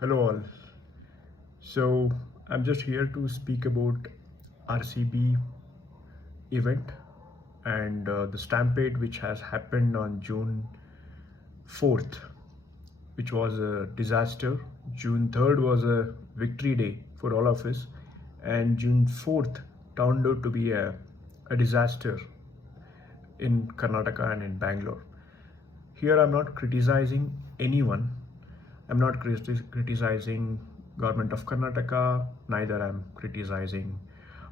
Hello all. So I'm just here to speak about RCB event and the Stampede which has happened on June 4th, which was a disaster. June 3rd was a victory day for all of us, and June 4th turned out to be a disaster in Karnataka and in Bangalore. Here I'm not criticizing anyone. I'm not criticizing government of Karnataka, neither I'm criticizing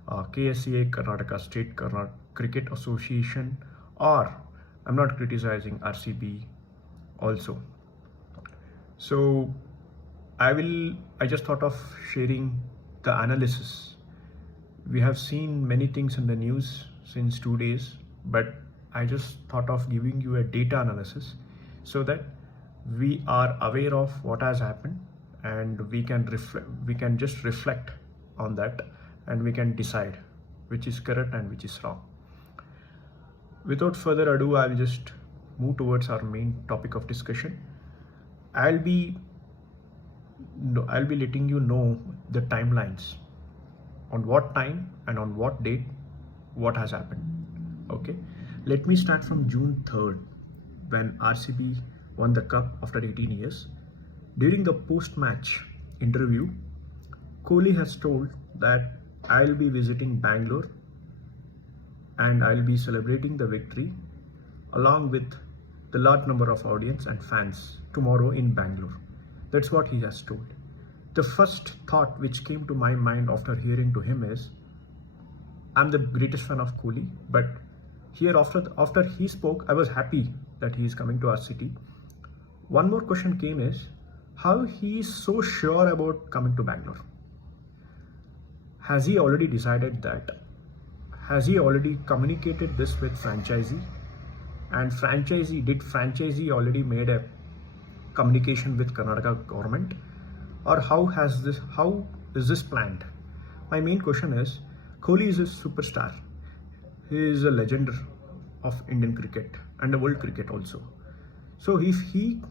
KSCA, Karnataka State Cricket Association, or I'm not criticizing RCB also. So I just thought of sharing the analysis. We have seen many things in the news since 2 days, but I just thought of giving you a data analysis so that we are aware of what has happened and we can just reflect on that and we can decide which is correct and which is wrong. Without further ado, I'll just move towards our main topic of discussion. I'll be letting you know the timelines on what time and on what date what has happened. Okay, let me start from June 3rd when RCB won the cup after 18 years. During the post-match interview, Kohli has told that I'll be visiting Bangalore and I'll be celebrating the victory along with the large number of audience and fans tomorrow in Bangalore. That's what he has told. The first thought which came to my mind after hearing to him is, I'm the greatest fan of Kohli, but here after he spoke, I was happy that he is coming to our city. One more question came is, how he is so sure about coming to Bangalore? Has he already decided that? Has he already communicated this with franchisee? And did franchisee already made a communication with Karnataka government? Or how is this planned? My main question is, Kohli is a superstar. He is a legend of Indian cricket and the world cricket also. So if he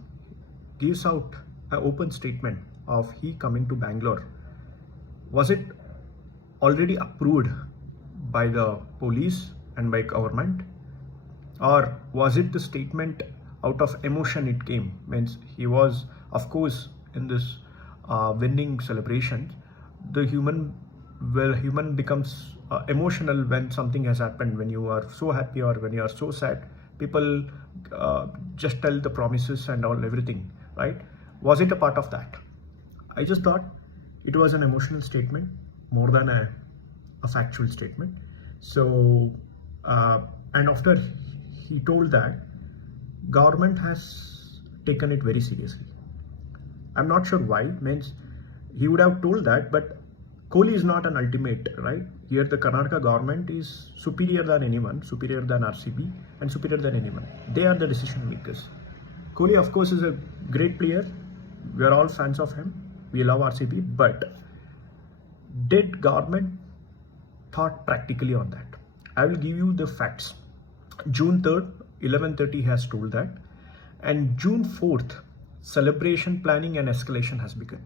gives out an open statement of he coming to Bangalore, was it already approved by the police and by government? Or was it the statement out of emotion it came? Means he was, of course, in this winning celebration, the human becomes emotional when something has happened. When you are so happy or when you are so sad, people just tell the promises and everything, right? Was it a part of that? I just thought it was an emotional statement more than a factual statement. So and after he told that, government has taken it very seriously. I'm not sure why. Means he would have told that, but Kohli is not an ultimate, right? Here the Karnataka government is superior than anyone, superior than RCB and superior than anyone. They are the decision makers. Kohli, of course, is a great player. We are all fans of him. We love RCB, but did government thought practically on that? I will give you the facts. June 3rd, 11:30 has told that, and June 4th, celebration planning and escalation has begun.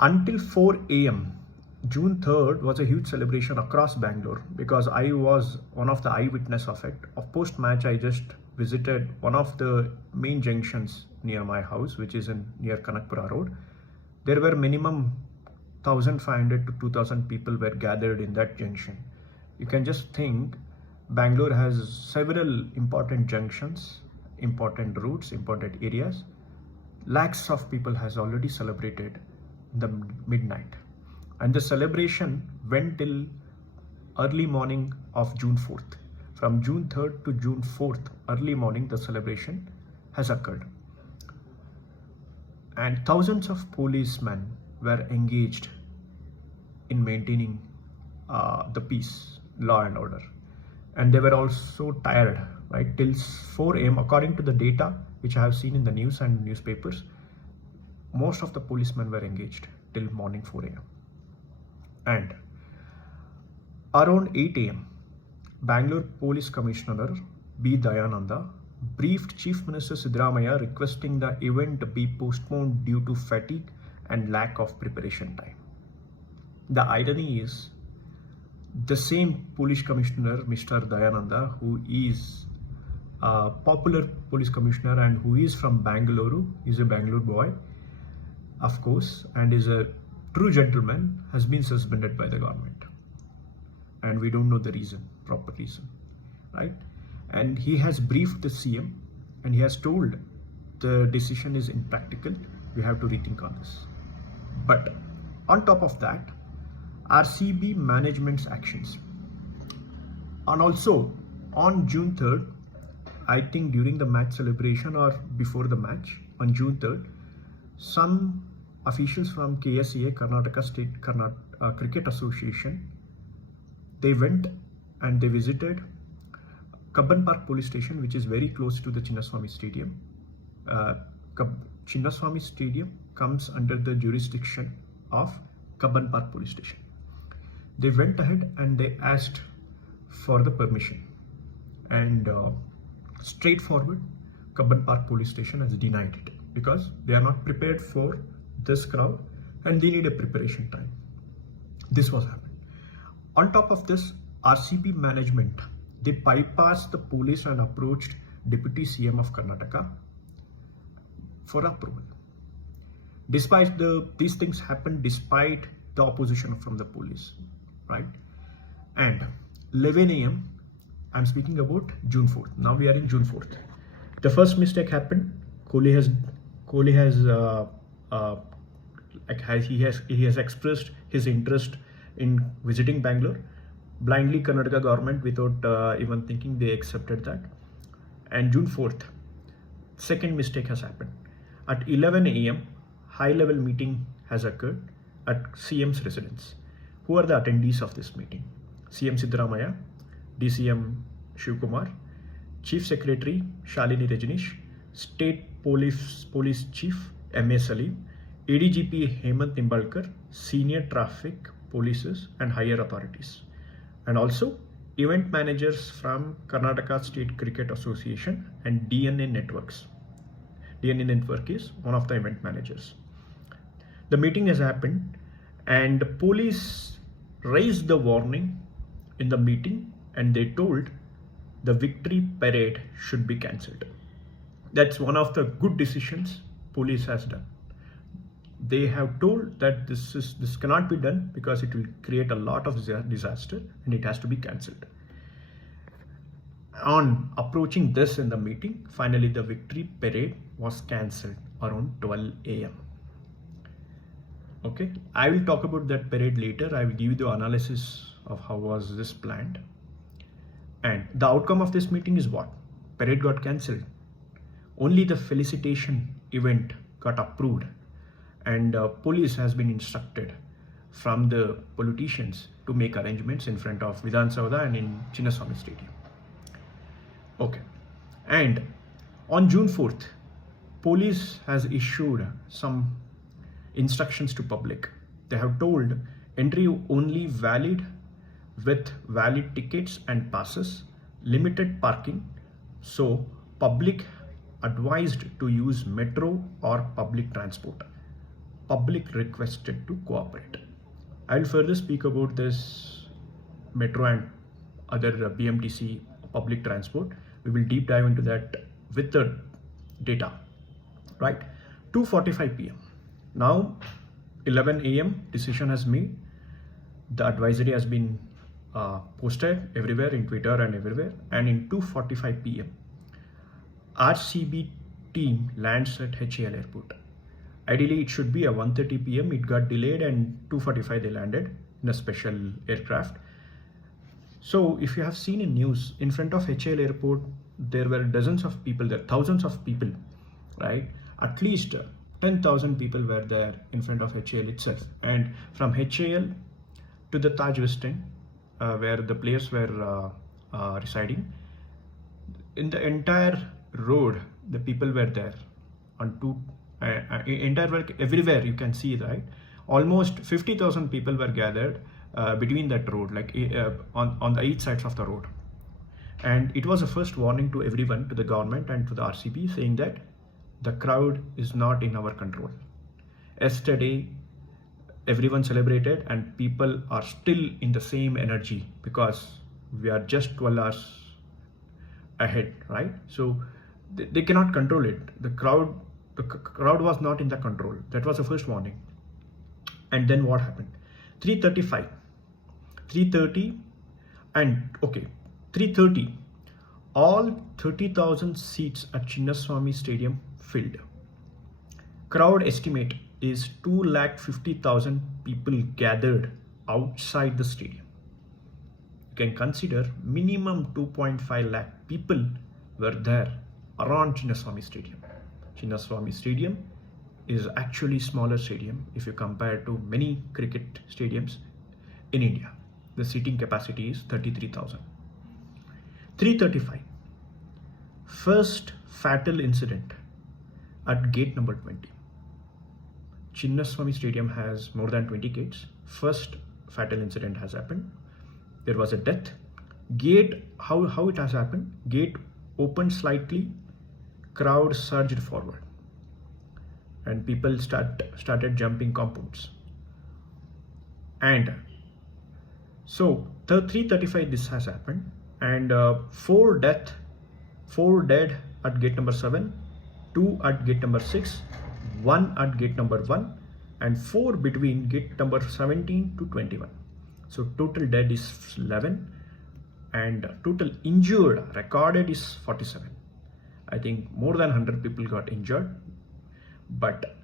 Until 4 a.m., June 3rd was a huge celebration across Bangalore because I was one of the eyewitness of it. Of post-match, I just visited one of the main junctions near my house, which is near Kanakpura Road. There were minimum 1,500 to 2,000 people were gathered in that junction. You can just think Bangalore has several important junctions, important routes, important areas. Lakhs of people has already celebrated in the midnight. And the celebration went till early morning of June 4th. From June 3rd to June 4th, early morning, the celebration has occurred. And thousands of policemen were engaged in maintaining the peace, law and order. And they were also tired, right? Till 4 a.m., according to the data which I have seen in the news and newspapers, most of the policemen were engaged till morning 4 a.m. And around 8 a.m., Bangalore Police Commissioner B. Dayananda briefed Chief Minister Siddaramaiah requesting the event be postponed due to fatigue and lack of preparation time. The irony is, the same police commissioner, Mr. Dayananda, who is a popular police commissioner and who is from Bangalore, is a Bangalore boy, of course, and is a true gentleman, has been suspended by the government. And we don't know the reason, proper reason, right? And he has briefed the CM and he has told the decision is impractical, you have to rethink on this. But on top of that, RCB management's actions. And also on June 3rd, I think during the match celebration or before the match, on June 3rd, some officials from KSCA, Karnataka State Cricket Association, they went and they visited Kabban Park police station, which is very close to the Chinnaswamy Stadium. Chinnaswamy Stadium comes under the jurisdiction of Kabban Park police station. They went ahead and they asked for the permission, and straightforward, Kabban Park police station has denied it because they are not prepared for this crowd and they need a preparation time. This was happened. On top of this, RCB management, they bypassed the police and approached Deputy CM of Karnataka for approval. Despite these things happened despite the opposition from the police, right? And 11 a.m., I'm speaking about June 4th. Now we are in June 4th. The first mistake happened. Kohli has expressed his interest in visiting Bangalore. Blindly, Karnataka government, without even thinking, they accepted that. And June 4th, second mistake has happened. At 11 a.m., high-level meeting has occurred at CM's residence. Who are the attendees of this meeting? CM Siddaramaiah, DCM Shivkumar, Chief Secretary Shalini Rajneesh, State Police Chief M.A. Salim, ADGP Hemant Nimbalkar, Senior Traffic Polices and higher authorities. And also event managers from Karnataka State Cricket Association and DNA Networks. DNA Network is one of the event managers. The meeting has happened and the police raised the warning in the meeting and they told the victory parade should be cancelled. That's one of the good decisions police has done. They have told that this cannot be done because it will create a lot of disaster and it has to be cancelled. On approaching this in the meeting, finally the victory parade was cancelled around 12 a.m. Okay, I will talk about that parade later. I will give you the analysis of how was this planned. And the outcome of this meeting is what? Parade got cancelled. Only the felicitation event got approved. And police has been instructed from the politicians to make arrangements in front of Vidhan Soudha and in Chinnaswamy Stadium. Okay, and on June 4th, police has issued some instructions to public. They have told entry only valid with valid tickets and passes, limited parking, so public advised to use metro or public transport. Public requested to cooperate. I will further speak about this metro and other BMTC public transport. We will deep dive into that with the data, right? 2:45 p.m. Now 11 a.m. decision has made. The advisory has been posted everywhere in Twitter and everywhere. And in 2:45 p.m. RCB team lands at HAL airport. Ideally, it should be a 1:30 p.m. It got delayed and 2:45 they landed in a special aircraft. So if you have seen in news, in front of HAL airport, there were dozens of people, there thousands of people, right? At least 10,000 people were there in front of HAL itself. And from HAL to the Taj West End, where the players were residing, in the entire road, the people were there on everywhere you can see, right? Almost 50,000 people were gathered between that road, like on the each sides of the road. And it was a first warning to everyone, to the government and to the RCB, saying that the crowd is not in our control. Yesterday, everyone celebrated and people are still in the same energy because we are just 12 hours ahead, right? So they cannot control it. The crowd was not in the control. That was the first warning. And then what happened? 3:35, 3:30, and okay, 3:30, all 30,000 seats at Chinnaswamy Stadium filled. Crowd estimate is 250,000 people gathered outside the stadium. You can consider minimum 2.5 lakh people were there around Chinnaswamy Stadium. Chinnaswamy Stadium is actually smaller stadium if you compare to many cricket stadiums in India. The seating capacity is 33,000. 3:35, first fatal incident at gate number 20. Chinnaswamy Stadium has more than 20 gates. First fatal incident has happened. There was a death. Gate, how it has happened? Gate opened slightly, crowd surged forward, and people started jumping compounds. And so 3:35 this has happened, and four dead at gate number 7, 2 at gate number 6, 1 at gate number 1, and 4 between gate number 17 to 21. So total dead is 11, and total injured recorded is 47. I think more than 100 people got injured, but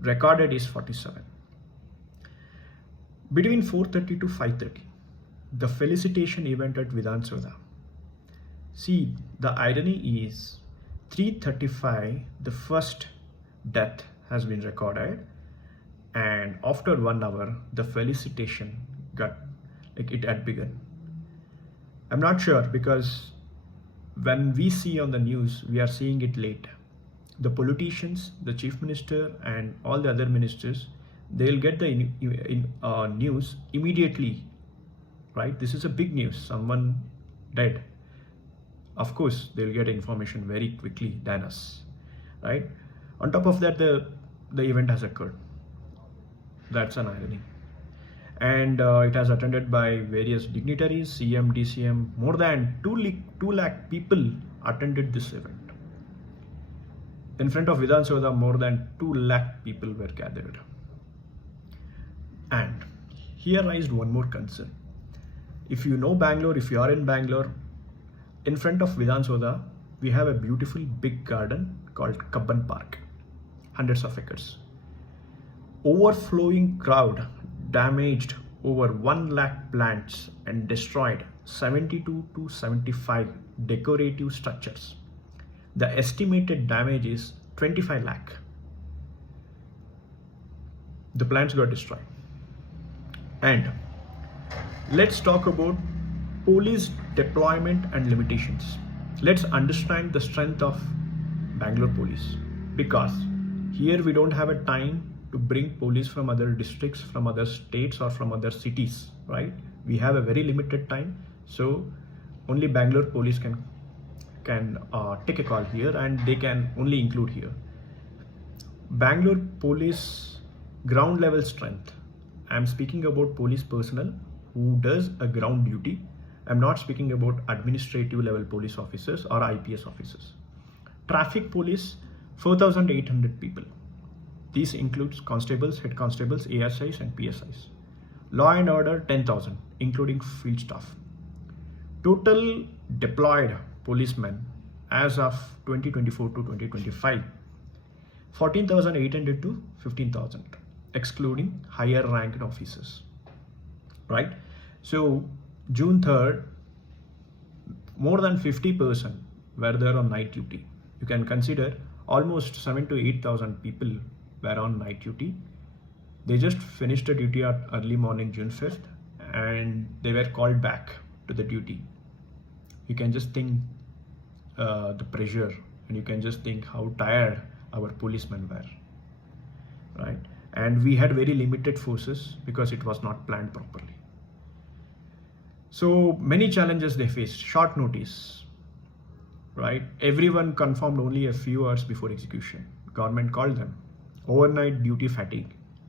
recorded is 47. Between 4:30 to 5:30, the felicitation event at Vidhan Soda. See, the irony is 3:35, the first death has been recorded, and after 1 hour, the felicitation it had begun. I'm not sure, because when we see on the news, we are seeing it late. The politicians, the chief minister, and all the other ministers, they'll get the news immediately, right? This is a big news, someone dead. Of course, they'll get information very quickly than us, right? On top of that, the event has occurred. That's an irony. And it has attended by various dignitaries, CM, DCM. More than 2 lakh people attended this event. In front of Vidhan Soda, more than 2 lakh people were gathered. And here raised one more concern. If you know Bangalore, if you are in Bangalore, in front of Vidhan Soda, we have a beautiful big garden called Kabban Park, hundreds of acres. Overflowing crowd damaged over 1 lakh plants and destroyed 72 to 75 decorative structures. The estimated damage is 25 lakh. The plants got destroyed. And let's talk about police deployment and limitations. Let's understand the strength of Bangalore police, because here we don't have a time to bring police from other districts, from other states, or from other cities, right? We have a very limited time, so only Bangalore police can take a call here, and they can only include here. Bangalore police ground level strength. I'm speaking about police personnel who does a ground duty. I'm not speaking about administrative level police officers or IPS officers. Traffic police, 4,800 people. This includes constables, head constables, ASIs, and PSIs. Law and order, 10,000, including field staff. Total deployed policemen as of 2024 to 2025, 14,800 to 15,000, excluding higher ranked officers, right? So June 3rd, more than 50% were there on night duty. You can consider almost 7,000 to 8,000 people were on night duty. They just finished the duty at early morning June 5th, and they were called back to the duty. You can just think the pressure, and you can just think how tired our policemen were, right? And we had very limited forces because it was not planned properly. So many challenges they faced. Short notice, right? Everyone confirmed only a few hours before execution. Government called them. Overnight duty fatigue.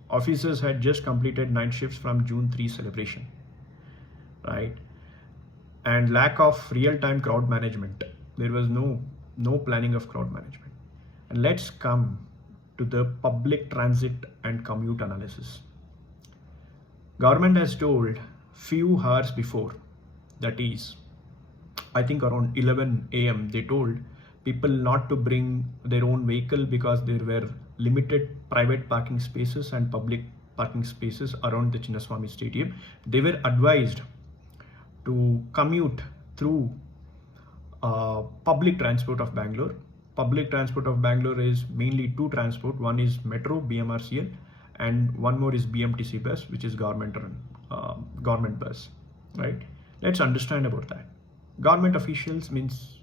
Officers had just completed night shifts from June 3 celebration, right? And lack of real-time crowd management. There was no planning of crowd management. And let's come to the public transit and commute analysis. Government has told few hours before, that is, I think around 11 a.m. they told people not to bring their own vehicle because there were limited private parking spaces and public parking spaces around the Chinnaswamy Stadium. They were advised to commute through public transport of Bangalore. Public transport of Bangalore is mainly two transport. One is metro, BMRCL, and one more is BMTC bus, which is government bus, right? Let's understand about that. Government officials, means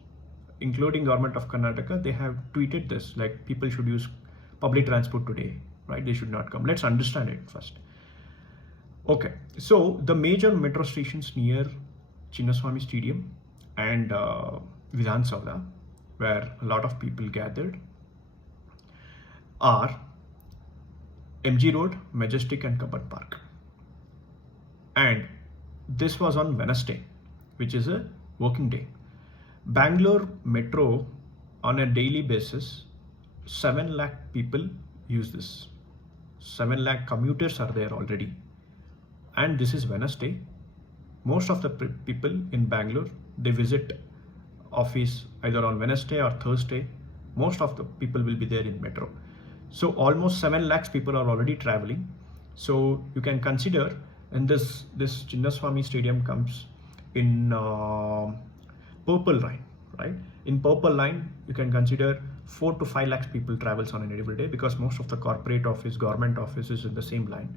including government of Karnataka, they have tweeted this, like people should use public transport today, right? They should not come. Let's understand it first. Okay, so the major metro stations near Chinnaswamy Stadium and Vidhan Sabha, where a lot of people gathered, are MG Road, Majestic and Kabban Park. And this was on Wednesday, which is a working day. Bangalore Metro, on a daily basis, 7 lakh people use this. 7 lakh commuters are there already. And this is Wednesday. Most of the people in Bangalore, they visit office either on Wednesday or Thursday. Most of the people will be there in metro. So almost 7 lakhs people are already traveling. So you can consider, and this Chinnaswamy Stadium comes in purple line, right? In purple line, you can consider 4 to 5 lakhs people travels on an every day, because most of the corporate office, government office is in the same line.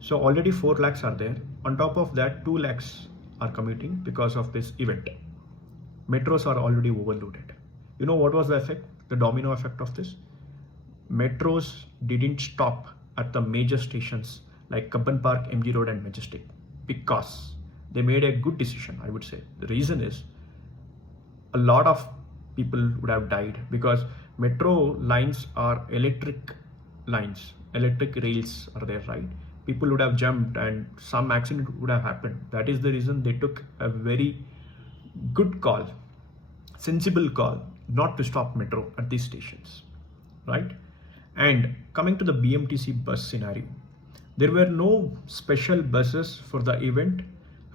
So already 4 lakhs are there. On top of that, 2 lakhs are commuting because of this event. Metros are already overloaded. You know what was the effect, the domino effect of this? Metros didn't stop at the major stations like Kabban Park, MG Road and Majestic, because they made a good decision, I would say. The reason is a lot of people would have died, because metro lines are electric lines, electric rails are there, right? People would have jumped and some accident would have happened. That is the reason they took a very good call, sensible call, not to stop metro at these stations, right? And coming to the BMTC bus scenario, there were no special buses for the event.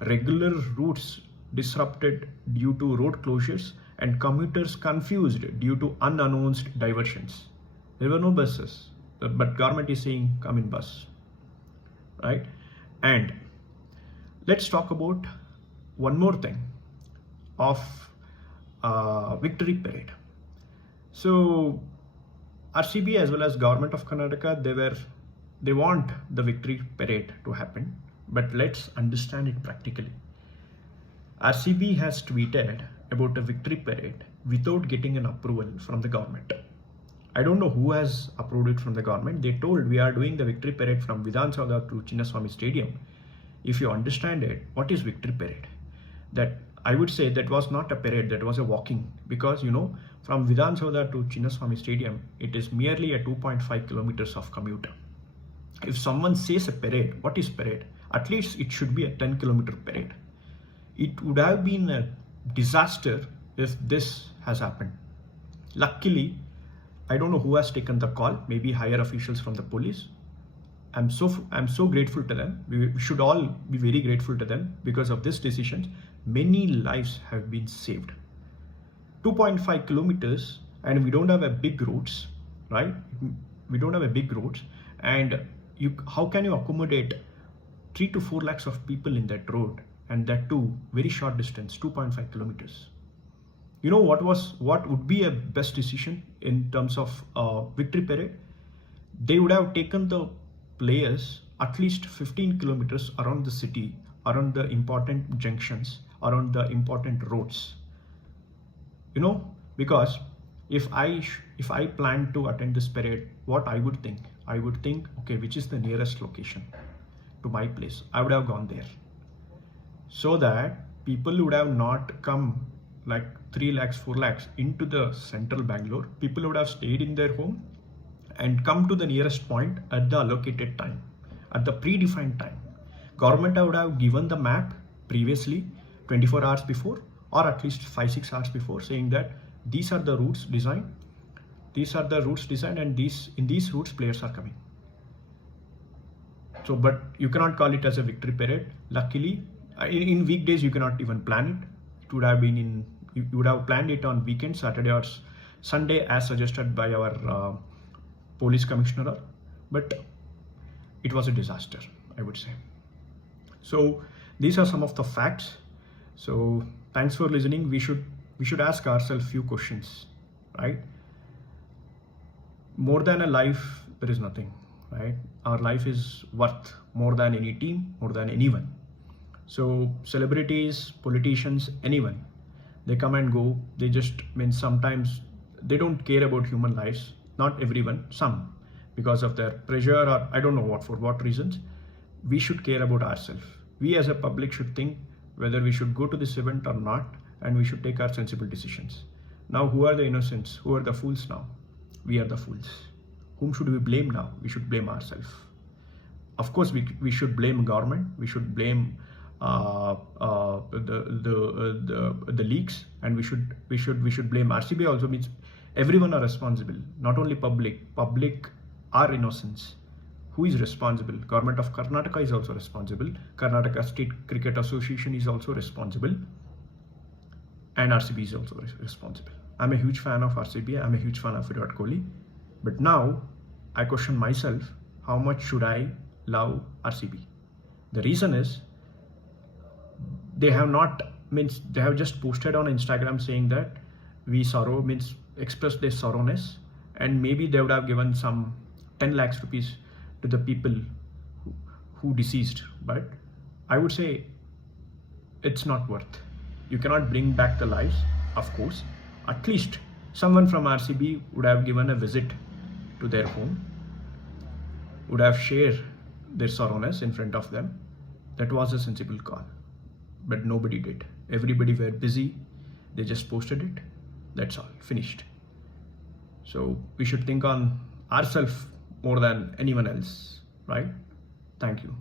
Regular routes disrupted due to road closures and commuters confused due to unannounced diversions. There were no buses, but government is saying come in bus, right? And let's talk about one more thing of victory parade. So RCB as well as government of Karnataka, they want the victory parade to happen, but let's understand it practically. RCB has tweeted about a victory parade without getting an approval from the government. I don't know who has approved it from the government. They told we are doing the victory parade from Vidhan Sabha to Chinnaswamy Stadium. If you understand it, what is victory parade? That I would say that was not a parade, that was a walking, because from Vidhan Sabha to Chinnaswamy Stadium, it is merely a 2.5 kilometers of commute. If someone says a parade, what is parade? At least it should be a 10-kilometer parade. It would have been a disaster if this has happened. Luckily, I don't know who has taken the call, maybe higher officials from the police. I'm so grateful to them. We should all be very grateful to them. Because of this decision, many lives have been saved. 2.5 kilometers, and we don't have a big roads, right? We don't have a big roads, and how can you accommodate 3 to 4 lakhs of people in that road, and that too very short distance, 2.5 kilometers? You know what would be a best decision in terms of victory parade? They would have taken the players at least 15 kilometers around the city, around the important junctions, around the important roads. Because if I plan to attend this parade, what I would think, okay, which is the nearest location to my place? I would have gone there. so that people would have not come like 3 lakhs, 4 lakhs into the central Bangalore. People would have stayed in their home and come to the nearest point at the allocated time, at the predefined time. Government would have given the map previously 24 hours before, or at least 5-6 hours before, saying that these are the routes designed, and in these routes players are coming. So, but you cannot call it as a victory parade. Luckily, in weekdays you cannot even plan it. It would have been you would have planned it on weekend, Saturday or Sunday, as suggested by our police commissioner. But it was a disaster, I would say. So these are some of the facts. So thanks for listening. We should ask ourselves few questions, right? More than a life, there is nothing, right? Our life is worth more than any team, more than anyone. So celebrities, politicians, anyone, they come and go. They just sometimes they don't care about human lives. Not everyone, some, because of their pressure or I don't know for what reasons. We should care about ourselves. We as a public should think whether we should go to this event or not, and we should take our sensible decisions. Now, who are the innocents? Who are the fools now? We are the fools. Whom should we blame now? We should blame ourselves. Of course, we should blame government. We should blame the leaks, and we should blame RCB also. Means everyone are responsible. Not only public. Public are innocents. Who is responsible? Government of Karnataka is also responsible. Karnataka State Cricket Association is also responsible. And RCB is also responsible. I'm a huge fan of RCB. I'm a huge fan of Virat Kohli. But now I question myself, how much should I love RCB? The reason is they have just posted on Instagram saying that we sorrow, express their sorrowness, and maybe they would have given some 10 lakhs rupees to the people who deceased. But I would say it's not worth. You cannot bring back the lives, of course. At least someone from RCB would have given a visit to their home, would have shared their sorrowness in front of them. That was a sensible call. But nobody did. Everybody were busy. They just posted it. That's all. Finished. So we should think on ourselves more than anyone else, right? Thank you.